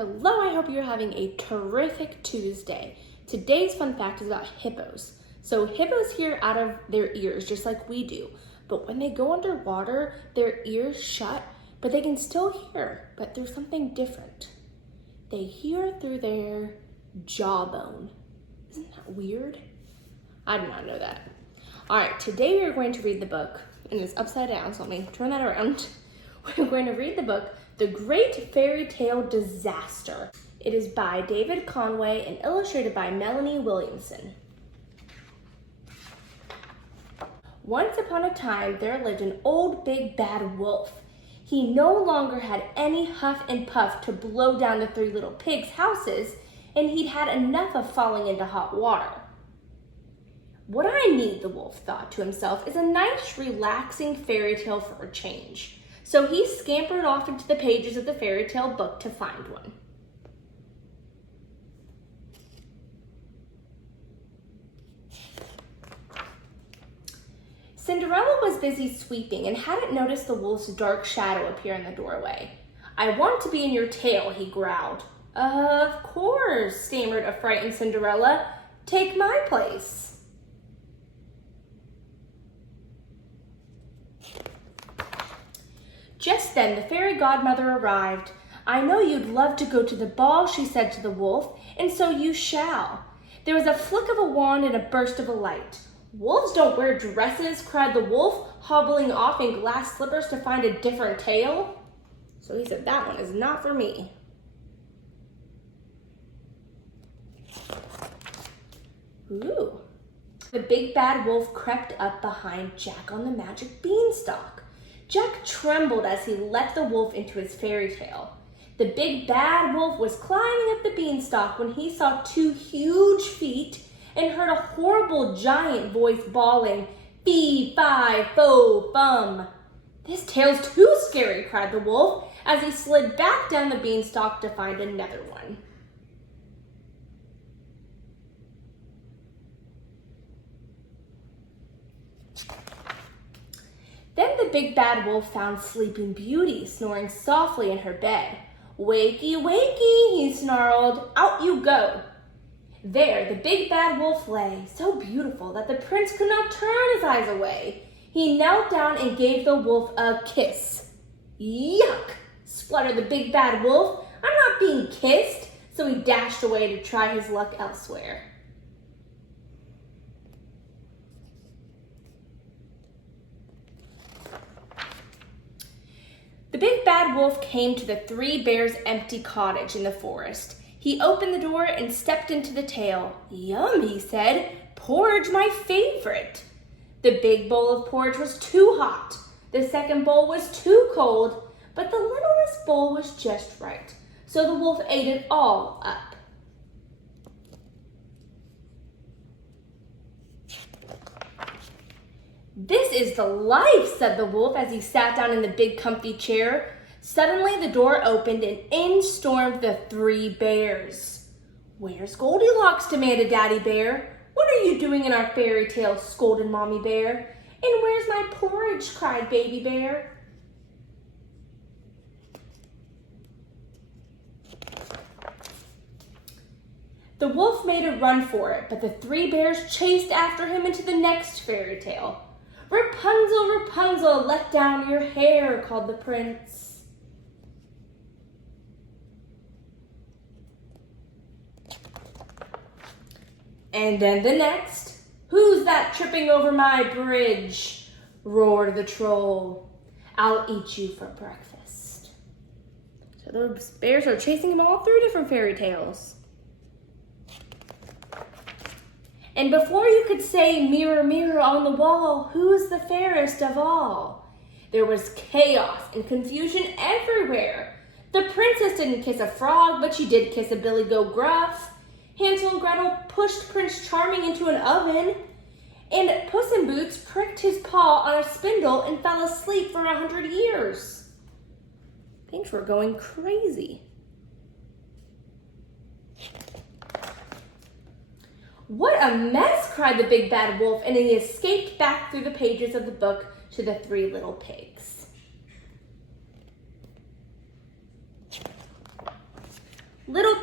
Hello, I hope you're having a terrific Tuesday. Today's fun fact is about hippos. So hippos hear out of their ears just like we do, but when they go underwater, their ears shut, but they can still hear, but there's something different. They hear through their jawbone. Isn't that weird? I did not know that. All right, today we are going to read the book, and it's upside down, so let me turn that around. We're going to read the book, The Great Fairy Tale Disaster. It is by David Conway and illustrated by Melanie Williamson. Once upon a time, there lived an old big bad wolf. He no longer had any huff and puff to blow down the three little pigs' houses, and he'd had enough of falling into hot water. What I need, the wolf thought to himself, is a nice, relaxing fairy tale for a change. So he scampered off into the pages of the fairy tale book to find one. Cinderella was busy sweeping and hadn't noticed the wolf's dark shadow appear in the doorway. "I want to be in your tale," he growled. "Of course," stammered a frightened Cinderella. "Take my place." Just then, the fairy godmother arrived. "I know you'd love to go to the ball," she said to the wolf, "and so you shall." There was a flick of a wand and a burst of a light. "Wolves don't wear dresses," cried the wolf, hobbling off in glass slippers to find a different tale. So he said, that one is not for me. Ooh. The big bad wolf crept up behind Jack on the magic beanstalk. Jack trembled as he let the wolf into his fairy tale. The big bad wolf was climbing up the beanstalk when he saw two huge feet and heard a horrible giant voice bawling, "Fee, fi, fo, fum." "This tale's too scary," cried the wolf as he slid back down the beanstalk to find another one. Then the big bad wolf found Sleeping Beauty snoring softly in her bed. "Wakey, wakey," he snarled. "Out you go." There the big bad wolf lay, so beautiful that the prince could not turn his eyes away. He knelt down and gave the wolf a kiss. "Yuck!" spluttered the big bad wolf. "I'm not being kissed." So he dashed away to try his luck elsewhere. The big bad wolf came to the three bears' empty cottage in the forest. He opened the door and stepped into the tale. "Yum," he said. "Porridge, my favorite." The big bowl of porridge was too hot. The second bowl was too cold, but the littlest bowl was just right. So the wolf ate it all up. "This is the life," said the wolf as he sat down in the big comfy chair. Suddenly the door opened and in stormed the three bears. "Where's Goldilocks?" demanded Daddy Bear. "What are you doing in our fairy tale?" scolded Mommy Bear. "And where's my porridge?" cried Baby Bear. The wolf made a run for it, but the three bears chased after him into the next fairy tale. "Rapunzel, Rapunzel, let down your hair," called the prince. And then the next. "Who's that tripping over my bridge?" roared the troll. "I'll eat you for breakfast." So the bears are chasing him all through different fairy tales. And before you could say, "Mirror, mirror on the wall, who's the fairest of all?" there was chaos and confusion everywhere. The princess didn't kiss a frog, but she did kiss a Billy Goat Gruff. Hansel and Gretel pushed Prince Charming into an oven. And Puss in Boots pricked his paw on a spindle and fell asleep for 100 years. Things were going crazy. "What a mess!" cried the big bad wolf, and he escaped back through the pages of the book to the three little pigs. little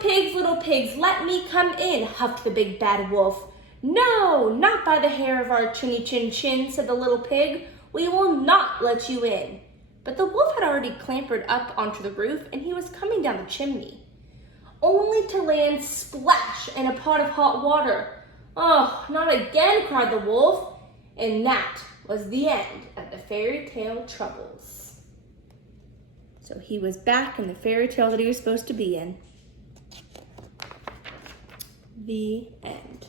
pigs, let me come in," huffed the big bad wolf. "No, not by the hair of our chinny chin chin," said the little pig. "We will not let you in." But the wolf had already clambered up onto the roof and he was coming down the chimney, only to land splash in a pot of hot water. "Oh, not again," cried the wolf. And that was the end of the fairy tale troubles. So he was back in the fairy tale that he was supposed to be in. The end.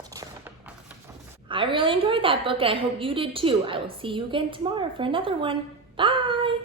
I really enjoyed that book and I hope you did too. I will see you again tomorrow for another one. Bye!